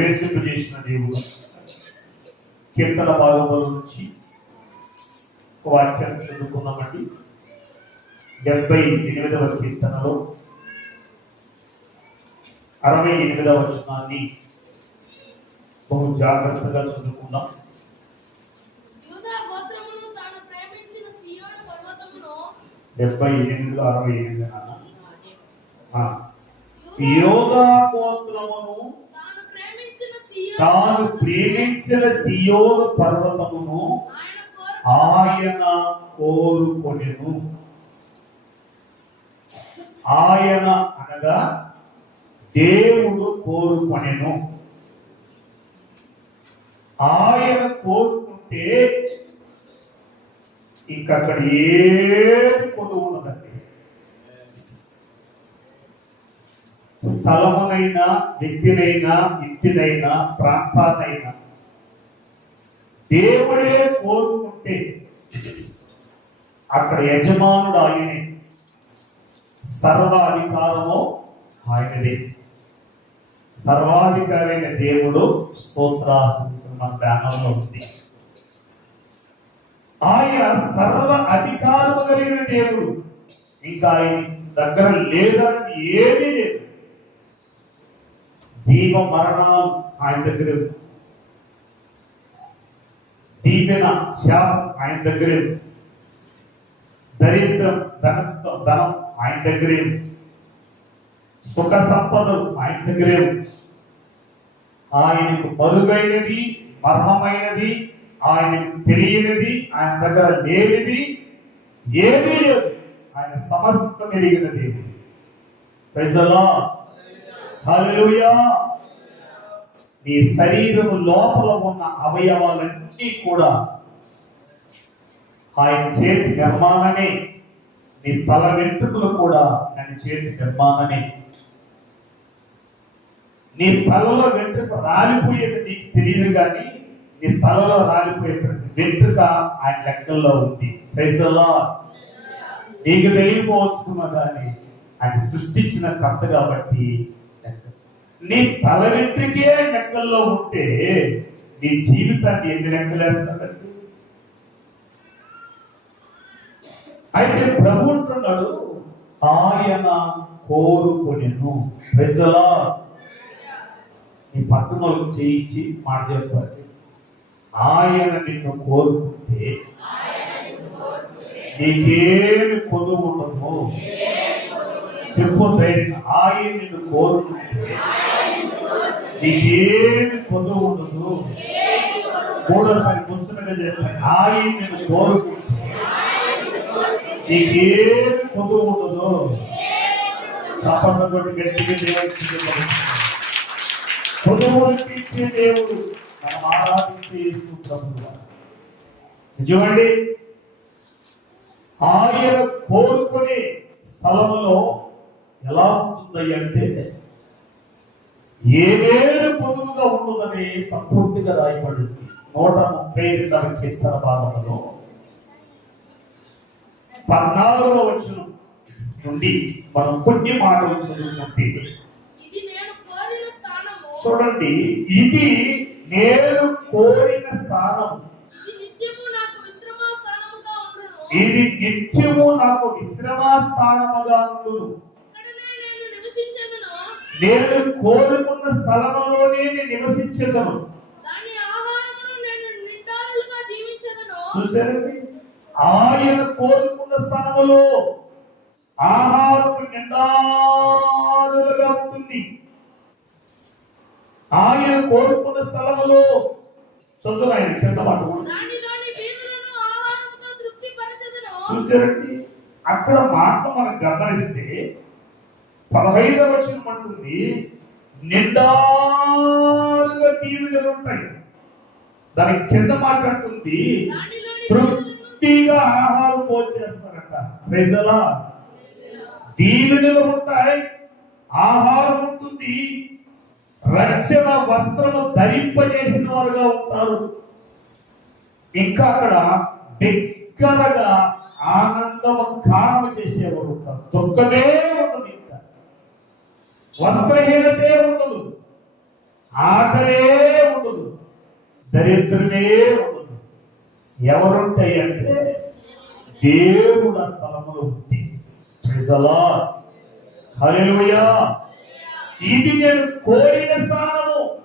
ప్రవేశింపజేసిన దేవుడు కీర్తన భాగముల నుంచి ఒక వాక్యాన్ని చదువుకున్నామండి డెబ్బై ఎనిమిదవ కీర్తనలో అరవై ఎనిమిదవ వచనాన్ని బహు జాగ్రత్తగా పర్వతమును డెబ్బై ఎనిమిదిలో అరవై ఎనిమిది యోగా గోత్రమును తాను ప్రేమించిన సియోను పర్వతమును ఆయన కోరు ఆయన కోరుకొనెను. ఆయన అనగా దేవుడు కోరుకొనెను. ఆయన కోరుకుంటే ఇంకక్కడ అక్కడ ఏది ఉన్నదండి స్థలమునైనా వ్యక్తినైనా ఇంటినైనా ప్రాంతాన్నైనా. దేవుడే కోరుకుంటే అక్కడ యజమానుడు ఆయనే. సర్వాధికారము ఆయనదే. సర్వాధికారైన దేవుడు స్తోత్ర మన ఉంది. ఆయన సర్వ అధికారము కలిగిన దేవుడు. ఇంకా ఆయన దగ్గర లేదని ఏమీ లేదు. జీవ మరణాలు ఆయన దగ్గర ఉంది. దీవెన శాపం ఆయన దగ్గరే దరిద్రం ధన ధనం ఆయన దగ్గరే సుఖ సంపదలు ఆయన దగ్గరే ఆయనకు మరుగైనది మర్మమైనది ఆయన తెలియనిది ఆయన దగ్గర లేనిది ఏమీ లేదు. ఆయన సమస్తం ఎరిగిన దేవుడు. Praise నీ శరీరము లోపల ఉన్న అవయవాలన్నీ కూడా ఆయన చేతి నిర్మాణమే. నీ తల వెంట్రుకలు కూడా ఆయన చేతి నిర్మాణమే. నీ తలలో వెంట్రుక రాలిపోయేది నీకు తెలియదు కానీ నీ తలలో రాలిపోయే వెంట్రుక ఆయన లెక్కల్లో ఉంది. Praise నీకు తెలియకపోవచ్చుమో కానీ ఆయన సృష్టించిన కర్త కాబట్టి నీ తల వెంట్రుకే లెక్కల్లో ఉంటే నీ జీవితాన్ని ఎన్ని లెక్కలేస్తాడండి అయితే ప్రభు అంటున్నాడు ఆయన కోరుకునేను. ప్రజలా నీ పక్కన చేయించి మాట చెప్పాలి. ఆయన నిన్ను కోరుకుంటే నీకేమి కొదువు ఉండదు. చెప్పు ఆయన నిన్ను కోరుకుంటే నీకేమి పొందు ఉండదు. మూడోసారి కూర్చున్నగా చెప్పాను ఆయన నిన్ను కోరుకుంటే నీకేమి కొదువు ఉండదు. చప్పట్ల గట్టిగా దేవుడికి కొదువులు తీర్చే దేవుడు మనం ఆరాధించే చూడండి ఆయన కోరుకునే స్థలంలో ఎలా ఉంటుంది ఏమేమి పొదువుగా ఉంటుందని సంపూర్తిగా రాయబడింది నూట ముప్పై రెండవ కీర్తన భాగంలో పద్నాలుగవ వచనం నుండి మనం కొన్ని మాటలు చదువుకుంటే చూడండి ఇది నేను కోరిన స్థానం ఇది నిత్యము నాకు విశ్రమ స్థానముగా ఉండును. నేను నివసించెదను నేను కోరుకున్న స్థలములోనే నేను నివసించగలను. దాని ఆహారమును నేను నిండారులుగా దీవించెదను చూసారండి ఆయన కోరుకున్న స్థలములో ఆహారం నిండారులుగా ఉంటుంది. ఆయన కోరుకున్న స్థలములో చదువు ఆయన కింద మాట. పరచెదను చూసారండి అక్కడ మాట మనం గమనిస్తే పదహైదవ వచనం అంటుంది. నిండాలుగా దీవెనలు ఉంటాయి. దాని కింద మాట అంటుంది తృప్తిగా ఆహారం పోచేస్తారట ప్రజలా దీవెనలు ఉంటాయి ఆహారం ఉంటుంది. రక్షణ వస్త్రము ధరింపజేసిన వారుగా ఉంటారు. ఇంకా అక్కడ బిగ్గరగా ఆనందం కారణ చేసేవారు ఉంటారు. దుఃఖమే వస్త్రహీనతే ఉండదు. ఆకలే ఉండదు. దరిద్రమే ఉండదు. ఎవరుంటాయి అంటే దేవుడు ఆ స్థలములో ఉంటే. ఇది నేను కోరిన స్థానము.